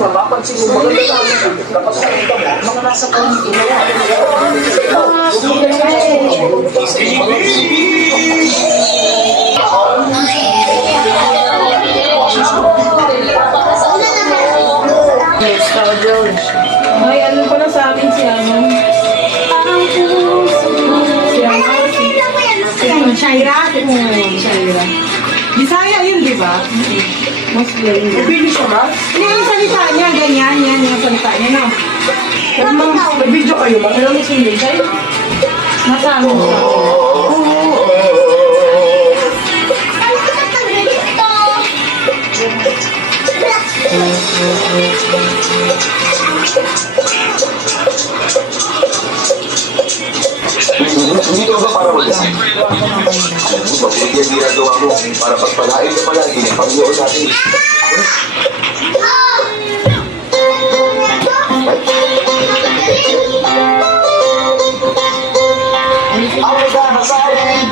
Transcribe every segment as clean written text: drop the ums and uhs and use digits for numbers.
mapapansin mo mga lalaki kapag nakita mo, mga nasa community na yan. Ay, ano pala sa amin si ano? Shaira. Shaira. Bisaya yun, di ba? Muslim. Pili siya ba? Hindi, yung salita niya, ganyan, yan, yung salita niya, no? Pero may video kayo ba? Pero Muslim siya. Nasa amin siya. Hindi ko ba para mag-isip? Mabuti ang ginagawa mo para pagpalain ka palagi ng Panginoon natin. Ang magkakasahin!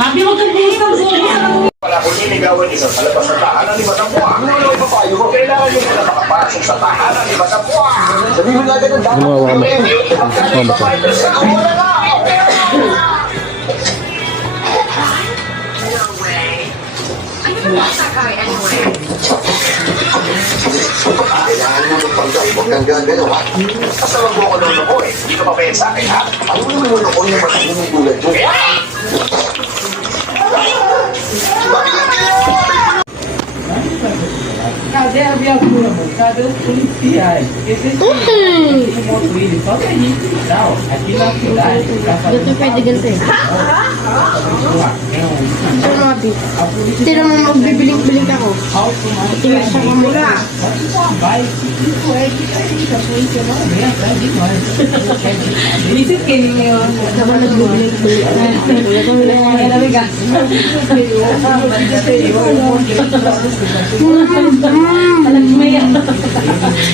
Mabi, huwag kang buhos ng buhos. Wala kung niligawan isa sa labas sa tahanan ni Madam Buwa. Ano yung papayo mo? Kailangan nyo na makapasok sa tahanan ni Madam Buwa. Sabi mo agad ang dapat. Gumawa mo. Wala na! Kailangan mo magpanggal. Huwag kang gagalaw, ha? Kasama mo ako lolo ko, eh. Hindi ka pa sa akin, ha? Ang lolo ko yung matangin ng tulad mo. Kaya! Cadê a viatura, amor? Cadê os policiais? Porque vocês não ele só pra gente cuidar, ó. Aqui na cidade, pra fazer Ganito pwede ganito eh. Pero mabi. Hindi naman magbibiling-biling ako. Tingnan sa kamula. vai, isso é diferente, a polícia não vem atrás de nós. Isip kayo yun. Naman nagbibiling-biling. Wala kang wala. Ay, naliga. Alam mo yan.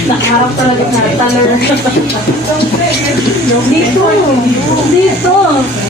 Nakaharap talaga sa tanner. Dito. Dito.